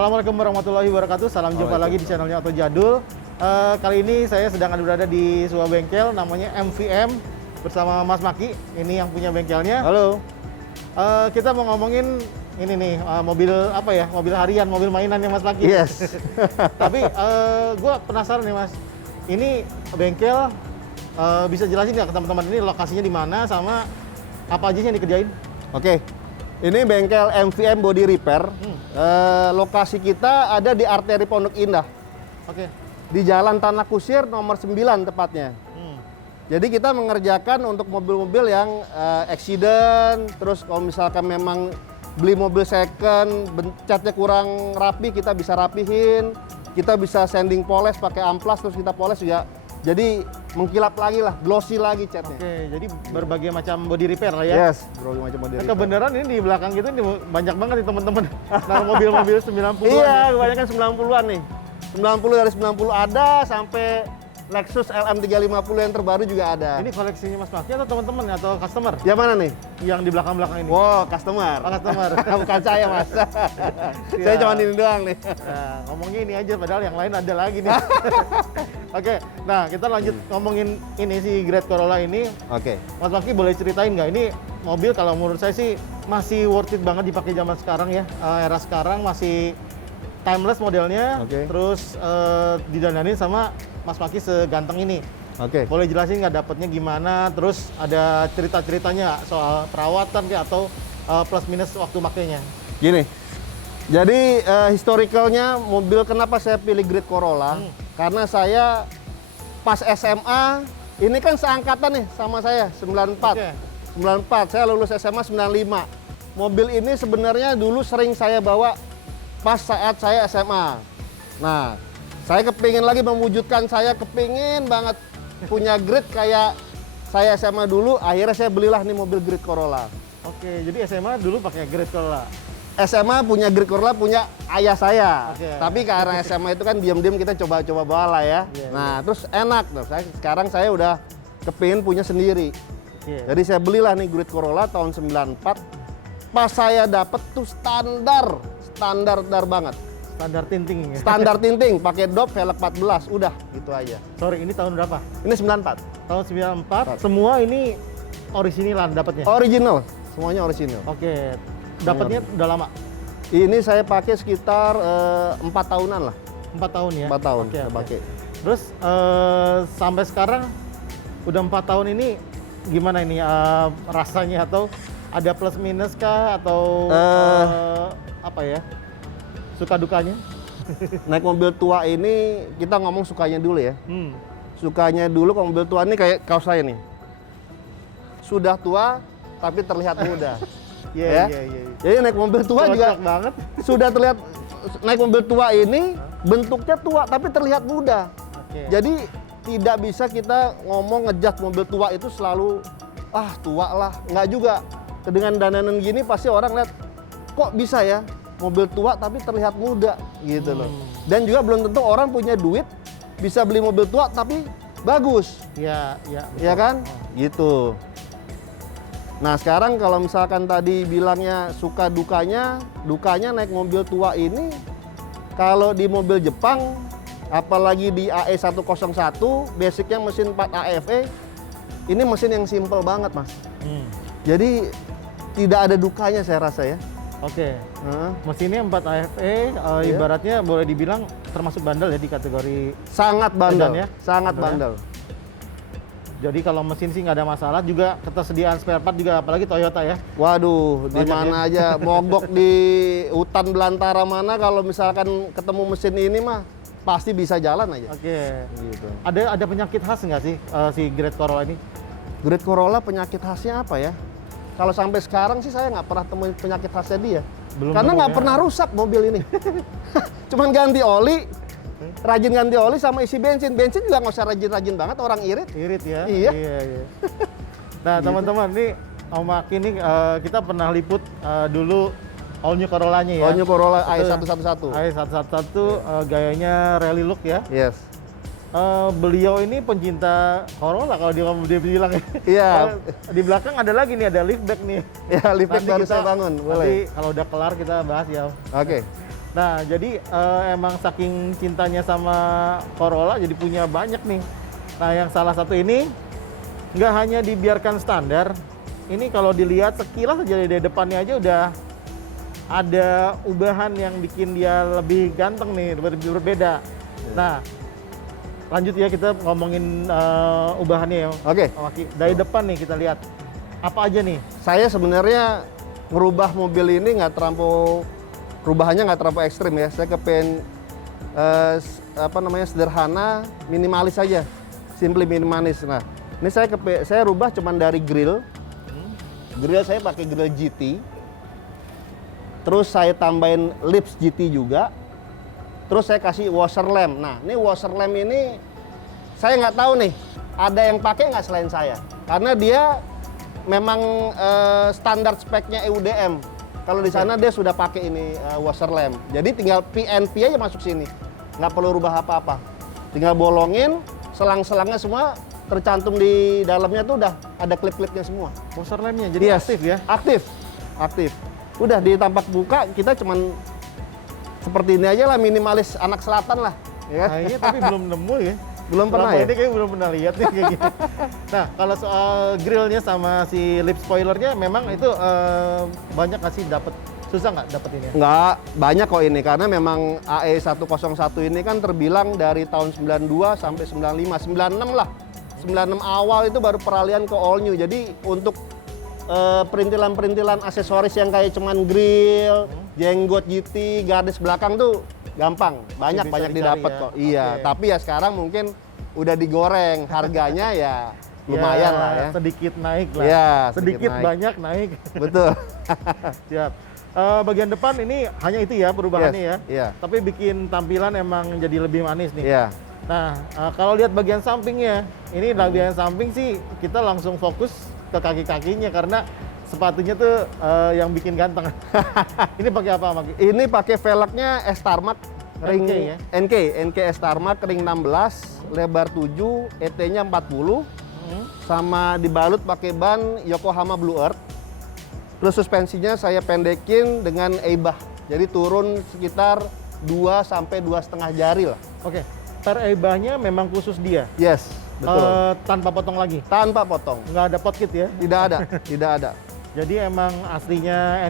Assalamualaikum warahmatullahi wabarakatuh. Salam jumpa lagi di channelnya Auto Jadul. Kali ini saya sedang berada di sebuah bengkel namanya MVM bersama Mas Maki. Ini yang punya bengkelnya. Halo. Kita mau ngomongin ini nih mobil apa ya? Mobil harian, mobil mainan Mas Maki. Yes. Tapi gue penasaran nih Mas. Ini bengkel bisa jelasin nggak ke teman-teman ini lokasinya di mana sama apa aja yang dikerjain? Oke. Ini bengkel MVM Body Repair. Lokasi kita ada di arteri Pondok Indah. Oke. Di Jalan Tanah Kusir nomor 9 tepatnya. Jadi kita mengerjakan untuk mobil-mobil yang accident, terus kalau misalkan memang beli mobil second, catnya kurang rapi, kita bisa rapihin. Kita bisa sanding polish pakai amplas, terus kita polish juga. Jadi mengkilap lagi lah, glossy lagi catnya. Oke, jadi berbagai macam body repair lah ya? Yes, berbagai macam body repair. Kebenaran ini di belakang kita ini banyak banget nih teman-teman. Nah, mobil-mobil 90-an. Iya, ya. kebanyakan 90-an nih. 90 dari 90 ada sampai Lexus LM350 yang terbaru juga ada. Ini koleksinya Mas Maki atau teman-teman atau customer? Yang mana nih? Yang di belakang-belakang ini. Wow, customer. Oh, customer. Bukan saya, Mas. Saya cuma ini doang nih. Nah, ngomongnya ini aja padahal yang lain ada lagi nih. Oke, nah kita lanjut ngomongin ini si Great Corolla ini. Oke. Mas Maki boleh ceritain nggak ini mobil kalau menurut saya sih masih worth it banget dipakai zaman sekarang ya. Era sekarang masih timeless modelnya. Oke. Terus didandanin sama Mas Maki seganteng ini. Oke. Boleh jelasin nggak dapetnya gimana? Terus ada cerita-ceritanya nggak soal perawatan kayak atau plus minus waktu makainya? Gini. Jadi historicalnya mobil kenapa saya pilih Great Corolla? Karena saya pas SMA ini kan seangkatan nih sama saya 94. Oke. 94 saya lulus SMA 95. Mobil ini sebenarnya dulu sering saya bawa pas saat saya SMA. Nah, saya kepingin lagi mewujudkan, saya kepingin banget punya Great kayak saya SMA dulu. Akhirnya saya belilah nih mobil Great Corolla. Oke, jadi SMA dulu pakai Great Corolla. SMA punya Great Corolla punya ayah saya. Oke. Tapi karena SMA itu kan diam-diam kita coba-coba bawa lah ya. Iya, Nah, terus enak tuh. Sekarang saya udah kepingin punya sendiri. Iya. Jadi saya belilah nih Great Corolla tahun 94. Pas saya dapet tuh standar banget. Standar tinting ya. Standar tinting, pakai dop, velg 14, udah gitu aja. Sorry, ini tahun berapa? Ini 94. Tahun 94. Semua ini originalan dapatnya. Original, semuanya original. Oke. Dapatnya udah lama. Ini saya pakai sekitar 4 tahunan lah. 4 tahun ya. 4 tahun Oke, saya oke. pakai. Terus sampai sekarang udah 4 tahun ini gimana ini rasanya atau ada plus minus kah atau apa ya? Suka dukanya? Naik mobil tua ini kita ngomong sukanya dulu ya. Sukanya dulu kalau mobil tua ini kayak kaos saya nih. Sudah tua tapi terlihat muda. Iya. Jadi naik mobil tua juga Cocok banget. sudah terlihat, naik mobil tua ini bentuknya tua tapi terlihat muda. Oke. Jadi tidak bisa kita ngomong ngejat mobil tua itu selalu tua lah, nggak juga. Dengan dandanan gini pasti orang lihat kok bisa ya mobil tua tapi terlihat muda gitu loh. Dan juga belum tentu orang punya duit bisa beli mobil tua tapi bagus. Iya. Ya kan? Gitu. Nah sekarang kalau misalkan tadi bilangnya suka dukanya naik mobil tua ini, kalau di mobil Jepang, apalagi di AE101, basicnya mesin 4 AFE, ini mesin yang simple banget Mas. Jadi tidak ada dukanya saya rasa ya. Oke. Mesinnya 4 AFE, ibaratnya boleh dibilang termasuk bandel ya di kategori. Sangat bandel, Sedan ya? sangat Bandel bandel. Jadi kalau mesin sih nggak ada masalah, juga ketersediaan spare part juga apalagi Toyota ya. Waduh, di Banyak mana aja, mogok di hutan belantara mana kalau misalkan ketemu mesin ini mah pasti bisa jalan aja. Oke. Gitu. Ada penyakit khas nggak sih si Great Corolla ini? Great Corolla penyakit khasnya apa ya? Kalau sampai sekarang sih saya nggak pernah temuin penyakit khasnya dia. Karena nggak pernah rusak mobil ini. Cuman ganti oli, rajin ganti oli sama isi bensin. Bensin juga nggak usah rajin-rajin banget, orang irit. Irit ya? Iya. Nah teman-teman, nih Om Maki ini kita pernah liput dulu all new Corolla-nya ya. All new Corolla Itu AE111. AE111 gayanya rally look ya. Yes. Beliau ini pencinta Corolla kalau dia bilang ya. Iya. Di belakang ada lagi nih, ada liftback nih. Ya, liftback Nanti baru kita- saya bangun, boleh. Nanti kalau udah kelar kita bahas ya. Oke. Nah, jadi emang saking cintanya sama Corolla jadi punya banyak nih. Nah, yang salah satu ini nggak hanya dibiarkan standar. Ini kalau dilihat sekilas aja dari depannya aja udah ada ubahan yang bikin dia lebih ganteng nih, berbeda. Nah, lanjut ya kita ngomongin ubahannya ya. Oke. Maki. Dari depan nih kita lihat. Apa aja nih? Saya sebenarnya ngerubah mobil ini nggak terlampau, perubahannya nggak terlampau ekstrim ya. Saya kepengen sederhana, minimalis saja, simply minimalis. Nah, ini saya rubah cuman dari grill. Grill saya pakai grill GT. Terus saya tambahin lips GT juga. Terus saya kasih washer lamp. Nah, ini washer lamp ini saya nggak tahu nih, ada yang pakai nggak selain saya? Karena dia memang standar speknya EUDM. Kalau di sana dia sudah pakai ini washer lamp. Jadi tinggal PNP aja masuk sini. Nggak perlu rubah apa-apa. Tinggal bolongin, selang-selangnya semua tercantum di dalamnya tuh udah ada klip-klipnya semua. Washer lampnya jadi aktif ya? Aktif. Udah di tampak buka kita cuman seperti ini aja lah, minimalis anak selatan lah. Ya kan? Nah, ini tapi belum nemu ya. Belum pernah ya? Ini kayak belum pernah lihat nih kayak gitu. Nah, kalau soal grillnya sama si lip spoilernya memang itu banyak nggak sih dapat? Susah nggak dapetinnya? Nggak, banyak kok ini. Karena memang AE101 ini kan terbilang dari tahun 92 sampai 95, 96 lah. 96 awal itu baru peralihan ke all new. Jadi untuk perintilan-perintilan aksesoris yang kayak cuman grill, jenggot GT, garis belakang tuh gampang, banyak didapat ya. kok. Iya, tapi ya sekarang mungkin udah digoreng, harganya ya lumayan lah ya. Sedikit naik lah. Iya, sedikit naik. banyak naik. Betul. Siap. Bagian depan ini hanya itu ya perubahannya ya. Iya. Tapi bikin tampilan emang jadi lebih manis nih. Iya. Nah, kalau lihat bagian sampingnya, ini bagian samping sih kita langsung fokus ke kaki-kakinya karena sepatunya tuh yang bikin ganteng. Ini pakai apa, Maki? Ini pakai velgnya S-Tarmac ring NK ya? NK S-Tarmac ring 16, lebar 7, ET-nya 40, sama dibalut pakai ban Yokohama Blue Earth. Terus suspensinya saya pendekin dengan Eibah. Jadi turun sekitar 2 sampai 2,5 jari lah. Oke. Per Eibahnya memang khusus dia. Yes, betul. Tanpa potong lagi. Tanpa potong. Nggak ada potkit ya? Tidak ada. Jadi emang aslinya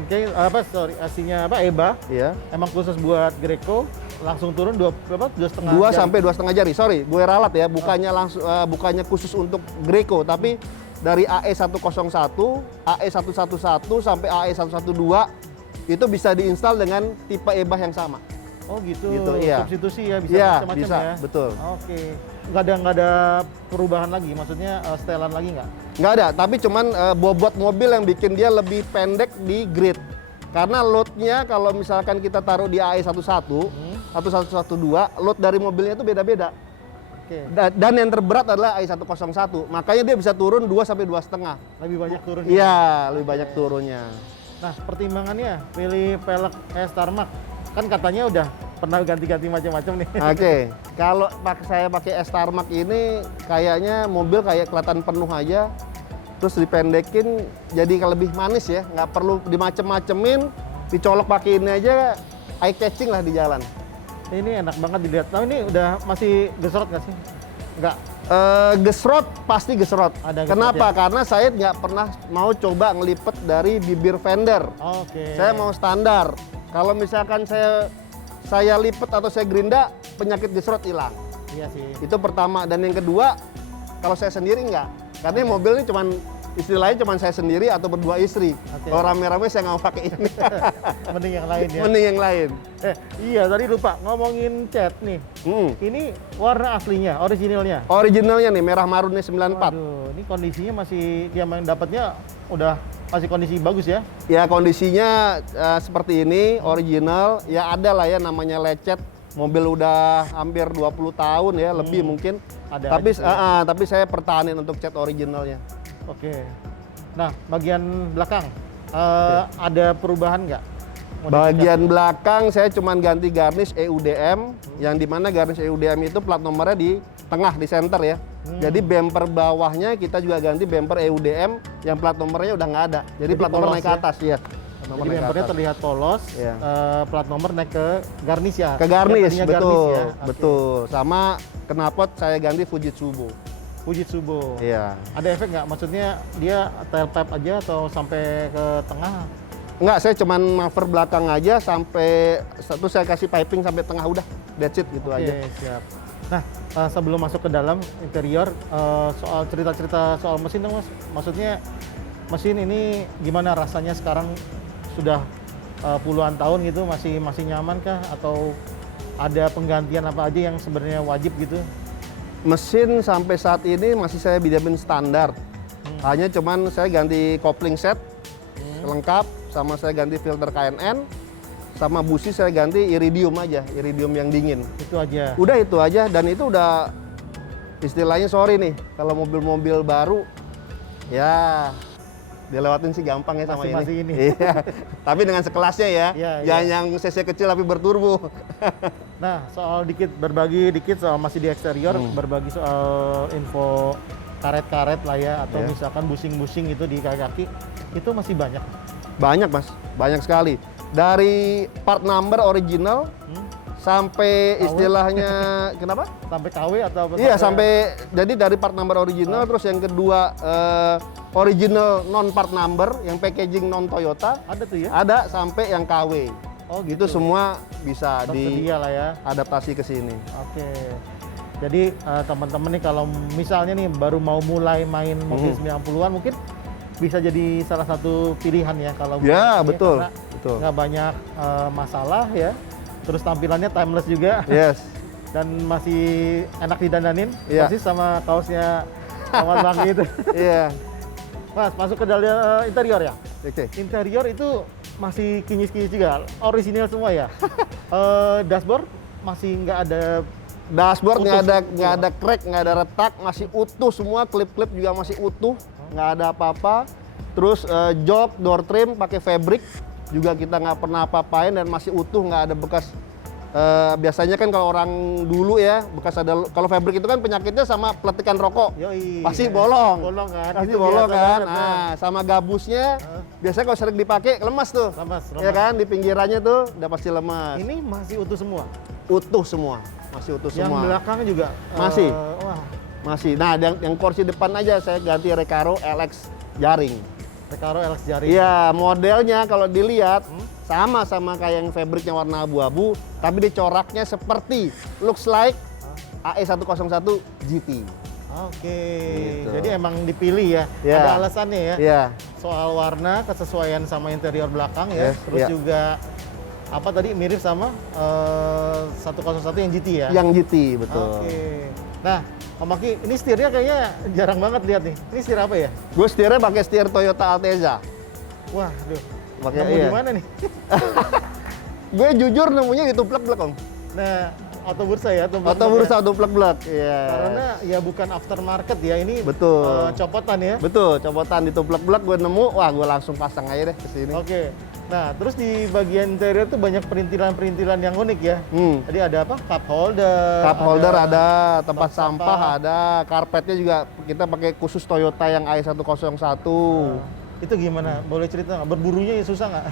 aslinya Eba. Iya. Emang khusus buat Greco, langsung turun 2,5 2 sampai 2,5 jari. Sorry, gue ralat ya, bukannya langsung bukannya khusus untuk Greco, tapi dari AE101, AE111 sampai AE112 itu bisa diinstal dengan tipe Eba yang sama. Oh gitu. Iya. Substitusi ya, bisa Iya, macam-macam bisa, ya. betul. Oke. Nggak ada perubahan lagi, maksudnya setelan lagi nggak? Nggak ada, tapi cuman bobot mobil yang bikin dia lebih pendek di grid. Karena loadnya kalau misalkan kita taruh di AE11, atau 112, load dari mobilnya itu beda-beda. Oke. Dan yang terberat adalah AE101, makanya dia bisa turun 2 sampai 2,5. Lebih banyak turun. Iya, lebih banyak turunnya. Nah, pertimbangannya pilih velg S-Tarmac. Kan katanya udah pernah ganti-ganti macam-macam nih. Oke, kalau saya pakai S-Tarmac ini kayaknya mobil kayak kelihatan penuh aja, terus dipendekin jadi lebih manis ya, nggak perlu dimacem-macemin, dicolok pakai ini aja, eye catching lah di jalan. Ini enak banget dilihat. Nah, ini udah masih gesrot nggak sih? Nggak. Gesrot pasti gesrot. Ada gesrot, Kenapa? ya? Karena saya nggak pernah mau coba ngelipet dari bibir fender. Oke. Saya mau standar. Kalau misalkan saya lipet atau saya gerinda, penyakit gesrot hilang. Iya sih. Itu pertama. Dan yang kedua, kalau saya sendiri enggak. Karena mobil ini cuman istilahnya cuman saya sendiri atau berdua istri. Oke. Kalau rame-rame saya nggak mau pakai ini. Mending yang lain ya. Mending yang lain. Iya, tadi lupa ngomongin cat nih. Ini warna aslinya, originalnya. Originalnya nih merah marunnya 94. Waduh, ini kondisinya masih yang dapatnya udah masih kondisi bagus ya? Ya kondisinya seperti ini, original. Ya ada lah ya namanya lecet. Mobil udah hampir 20 tahun ya, lebih mungkin. Ada Tapi aja sih. tapi saya pertahanin untuk cat originalnya. Oke. Nah, bagian belakang ada perubahan nggak? Bagian belakang saya cuman ganti garnish EUDM, yang dimana garnish EUDM itu plat nomornya di tengah, di center ya. Jadi bumper bawahnya kita juga ganti bumper EUDM yang plat nomornya udah nggak ada. Jadi plat nomor naik ke atas ya. Nomor Jadi naik ke bumpernya atas. terlihat polos, Iya. plat nomor naik ke garnish ya? Ke garnish, Tadinya betul, garnish ya? Oke. betul. Sama knalpot saya ganti Fujitsu. Fujitsu. Iya. Ada efek nggak? Maksudnya dia tailpipe aja atau sampai ke tengah? Enggak, saya cuman cover belakang aja sampai satu saya kasih piping sampai tengah udah. That's it gitu Oke, aja. siap. Nah, sebelum masuk ke dalam interior, soal cerita-cerita soal mesin dong Mas. Maksudnya mesin ini gimana rasanya sekarang sudah puluhan tahun gitu, masih nyaman kah? Atau ada penggantian apa aja yang sebenarnya wajib gitu? Mesin sampai saat ini masih saya bidamin standar. Hanya cuman saya ganti kopling set lengkap, sama saya ganti filter KNN, sama busi saya ganti iridium aja, iridium yang dingin. Itu aja. Udah itu aja, dan itu udah istilahnya sorry nih, kalau mobil-mobil baru ya dilewatin sih gampang ya sama Masih ini. ini. Iya. Tapi dengan sekelasnya ya, Iya, jangan iya. yang cc kecil tapi berturbo. Nah, soal berbagi dikit soal masih di eksterior, berbagi soal info karet-karet lah ya, atau Iya. misalkan busing-busing itu di kaki-kaki, itu masih banyak. Banyak mas, banyak sekali. Dari part number original sampai KW? istilahnya kenapa? Sampai KW atau apa? Iya sampai jadi dari part number original, terus yang kedua original non part number, yang packaging non Toyota, Ada tuh ya? ada sampai yang KW. Oh Itu semua bisa tersedia lah ya. diadaptasi ke sini. Oke. Jadi teman-teman nih kalau misalnya nih baru mau mulai main mobil 90-an mungkin bisa jadi salah satu pilihan ya kalau Ya, mau, betul, karena betul. nggak banyak masalah ya. Terus tampilannya timeless juga Yes. dan masih enak didandanin, Iya. persis sama kaosnya Ahmad Bangki itu. Iya. Mas, masuk ke dalam interior ya. Oke. Interior itu masih kinyis-kinyis juga, orisinil semua ya. Dashboard masih nggak ada. Dashboard nggak Utuh ada semua. nggak ada crack, nggak ada retak, masih utuh semua, klip-klip juga masih utuh, nggak ada apa-apa. Terus jok, door trim pakai fabric juga kita nggak pernah apa-apain dan masih utuh, nggak ada bekas. Biasanya kan kalau orang dulu ya bekas ada, kalau fabric itu kan penyakitnya sama peletikan rokok. Yoi, Pasti ya. bolong. Bolong kan. Pasti Itu bolong biasa kan. banget, Nah, sama gabusnya biasanya kalau sering dipakai lemas tuh. Lemas, Ya kan, di pinggirannya tuh udah pasti lemas. Ini masih utuh semua. Utuh semua. Masih utuh Yang semua. belakang juga Masih. Wah, Masih. Nah, yang kursi depan aja saya ganti Recaro LX jaring. Recaro LX jaring. Iya, modelnya kalau dilihat sama kayak yang fabriknya warna abu-abu, tapi dicoraknya seperti looks like AE101 GT. Oke. Gitu. Jadi emang dipilih ya. Iya. Ada alasannya ya. Iya, Soal warna, kesesuaian sama interior belakang ya. Yes, Terus iya. juga apa tadi mirip sama 101 yang GT ya. yang GT betul. Oke. Nah, Om Maki, ini setirnya kayaknya jarang banget lihat nih. Ini setir apa ya? Gue setirnya pakai setir Toyota Altezza. Wah, aduh. Pakai Nemu iya. di mana nih? Gue jujur nemunya di tuplek-blek, Om. Nah, auto bursa ya, Atau bursa tuplek-blek. Iya. Karena ya bukan aftermarket ya, ini Betul. copotan ya. Betul, copotan di tuplek-blek gue nemu, wah gue langsung pasang aja deh ke sini. Oke. Nah, terus di bagian interior tuh banyak perintilan-perintilan yang unik ya. Tadi ada apa? Cup holder. Cup holder ada, tempat sampah. sampah ada, karpetnya juga kita pakai khusus Toyota yang AE101. Itu gimana? Boleh cerita nggak? Berburunya ya susah nggak?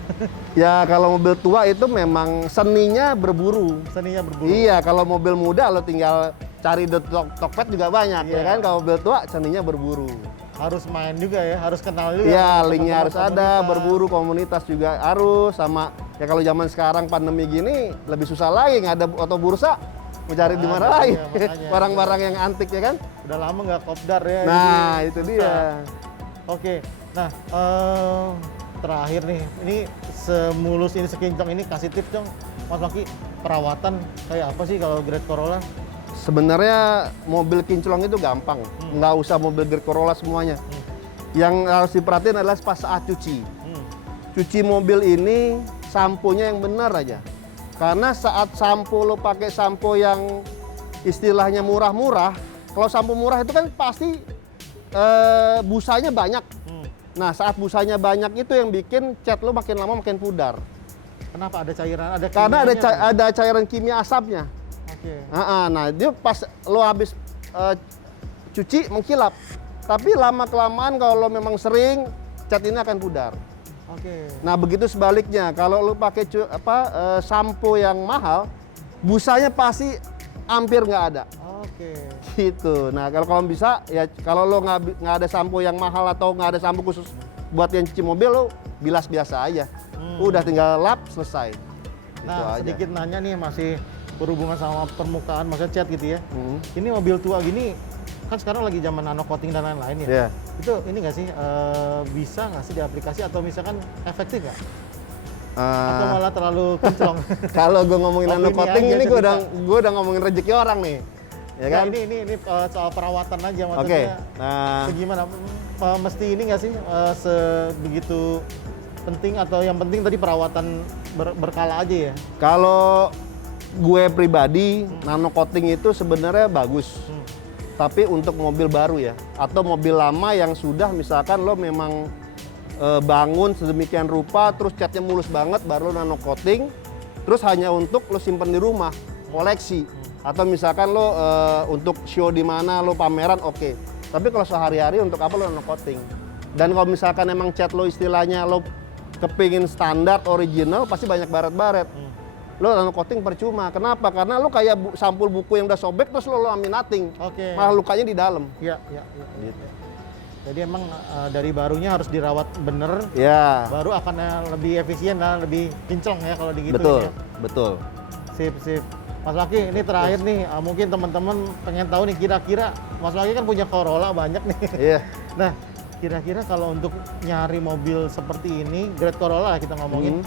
Ya kalau mobil tua itu memang seninya berburu. Seninya berburu. Iya, kalau mobil muda lo tinggal cari the Tokped juga banyak, Iya. ya kan? Kalau mobil tua seninya berburu. Harus main juga ya, harus kenal juga. Iya, sama linknya harus teman-teman ada, komunitas. berburu komunitas juga harus, sama ya kalau zaman sekarang pandemi gini lebih susah lagi, nggak ada auto bursa, mau cari di mana Ada, lagi? iya, makanya. Barang-barang yang antik ya kan? Udah lama nggak kopdar ya. Nah, jadi itu susah. dia. Oke, nah terakhir nih, ini semulus ini sekincang ini kasih tips dong, Mas Maki, perawatan kayak apa sih kalau Great Corolla? Sebenarnya mobil kinclong itu gampang, nggak usah mobil Great Corolla semuanya. Yang harus diperhatiin adalah pas saat cuci. Cuci mobil ini samponya yang benar aja. Karena saat sampo lo pakai sampo yang istilahnya murah-murah, kalau sampo murah itu kan pasti busanya banyak. Nah saat busanya banyak itu yang bikin cat lo makin lama makin pudar. Kenapa ada cairan? Ada Karena ada, kimianya? ada cairan kimia asapnya. Oke. Nah dia pas lo habis cuci mengkilap. Tapi lama kelamaan kalau lo memang sering cat ini akan pudar. Oke. Nah begitu sebaliknya, kalau lu pakai sampo yang mahal, busanya pasti hampir nggak ada. Oke. Gitu. Nah kalau bisa ya kalau lo nggak ada sampo yang mahal atau nggak ada sampo khusus buat yang cuci mobil, lo bilas biasa aja. Udah tinggal lap selesai. Nah, Gitu aja. sedikit nanya nih, masih berhubungan sama permukaan, maksudnya cat gitu ya. Ini mobil tua gini, kan sekarang lagi zaman nano coating dan lain-lain ya. Iya. Itu ini nggak sih, bisa nggak sih di aplikasi atau misalkan efektif nggak? Atau malah terlalu kinclong? Kalau gue ngomongin nano Opini coating aja ini cerita. gue udah ngomongin rezeki orang nih. Ya Nah, kan? ini soal perawatan aja Oke. maksudnya. Nah, Gimana? Mesti ini nggak sih, sebegitu penting atau yang penting tadi perawatan berkala aja ya? kalau gue pribadi, nano coating itu sebenarnya bagus. Tapi untuk mobil baru ya, atau mobil lama yang sudah misalkan lo memang bangun sedemikian rupa, terus catnya mulus banget, baru lo nano coating, terus hanya untuk lo simpen di rumah, koleksi. Atau misalkan lo untuk show di mana, lo pameran, oke. Tapi kalau sehari-hari untuk apa lo nano coating? Dan kalau misalkan emang cat lo istilahnya lo kepingin standar original, pasti banyak baret-baret. Lo nano coating percuma. Kenapa? Karena lo kayak sampul buku yang udah sobek terus lo laminating. Oke. Malah lukanya di dalam. Iya. Gitu. Jadi emang dari barunya harus dirawat bener, Ya, baru akan lebih efisien dan lebih kinclong ya kalau digituin betul, ya. betul. Sip. Mas Laki, ini terakhir nih, mungkin teman-teman pengen tahu nih kira-kira Mas Laki kan punya Corolla banyak nih. Iya. Nah, kira-kira kalau untuk nyari mobil seperti ini, grade Corolla kita ngomongin,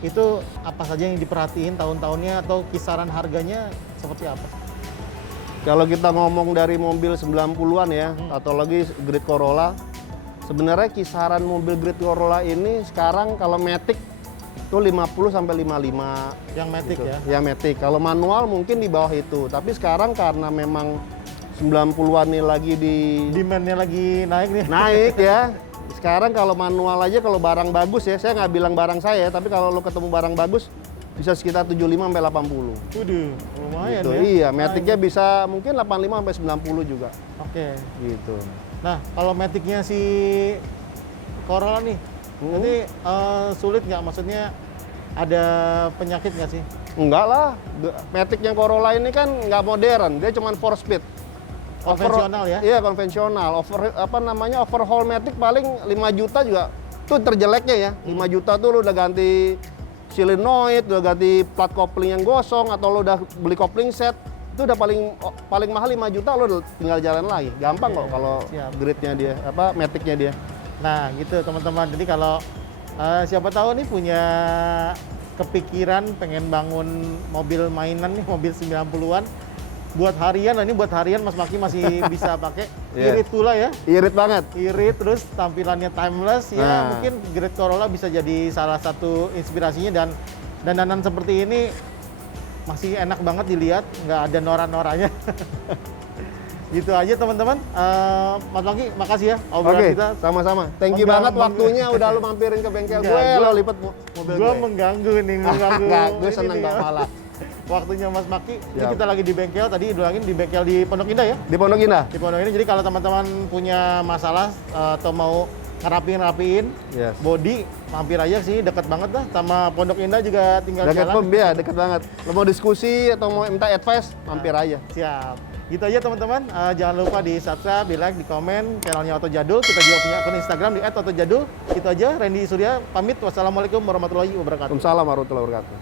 itu apa saja yang diperhatiin tahun-tahunnya atau kisaran harganya seperti apa? Kalau kita ngomong dari mobil 90-an ya, atau lagi grade Corolla, sebenarnya kisaran mobil grade Corolla ini sekarang kalau Matic itu 50 sampai 55. Yang Matic gitu. ya? Yang Matic. Kalau manual mungkin di bawah itu. Tapi sekarang karena memang 90-an ini lagi Demand-nya lagi naik nih. naik ya. Sekarang kalau manual aja kalau barang bagus ya, saya nggak bilang barang saya, tapi kalau lo ketemu barang bagus bisa sekitar 75 sampai 80. Waduh, lumayan Gitu. ya. Iya, Matic-nya bisa mungkin 85 sampai 90 juga. Oke. Gitu. Nah, kalau Matic-nya si Corolla nih, nanti sulit nggak? Maksudnya ada penyakit nggak sih? Enggak lah, Matic yang Corolla ini kan nggak modern, dia cuma 4 speed. Konvensional ya? Iya, konvensional. Overhaul Matic paling 5 juta juga. Itu terjeleknya ya. 5 juta tuh lu udah ganti solenoid, udah ganti plat kopling yang gosong, atau lu udah beli kopling set. Itu udah paling mahal 5 juta, lu udah tinggal jalan lagi. Gampang kok kalau siap. grade-nya dia, Matic-nya dia. Nah, gitu teman-teman. Jadi kalau siapa tahu nih punya kepikiran pengen bangun mobil mainan nih, mobil 90-an buat harian. Nah, ini buat harian Mas Maki masih bisa pakai. Iya. Irit pula ya. Irit banget. Irit, terus tampilannya timeless ya. Nah. Mungkin grade Corolla bisa jadi salah satu inspirasinya, dan dandanan seperti ini masih enak banget dilihat, nggak ada noran-noranya. Gitu aja teman-teman. Mas Maki, makasih ya obrolan Oke, kita. sama-sama. Thank you banget waktunya udah lu mampirin ke bengkel Enggak, gue, gua- lo lipet mobil Gue gue. mengganggu nih, mengganggu. Enggak, gue ini seneng nih kok ya. malah. Waktunya Mas Maki, ini Siap. kita lagi di bengkel, tadi bilangin di bengkel di Pondok Indah ya? Di Pondok Indah? Di Pondok Indah, jadi kalau teman-teman punya masalah atau mau ngerapiin Yes. body, mampir aja sih, deket banget dah. Sama Pondok Indah juga tinggal Deket jalan. pom, ya deket banget. Lo mau diskusi atau mau minta advice, mampir aja. Siap. Gitu aja teman-teman, jangan lupa di subscribe, di like, di komen channelnya Oto Jadul. Kita juga punya akun Instagram di @otojadul. Itu aja, Randy Surya pamit. Wassalamualaikum warahmatullahi wabarakatuh. Waalaikumsalam warahmatullahi wabarakatuh.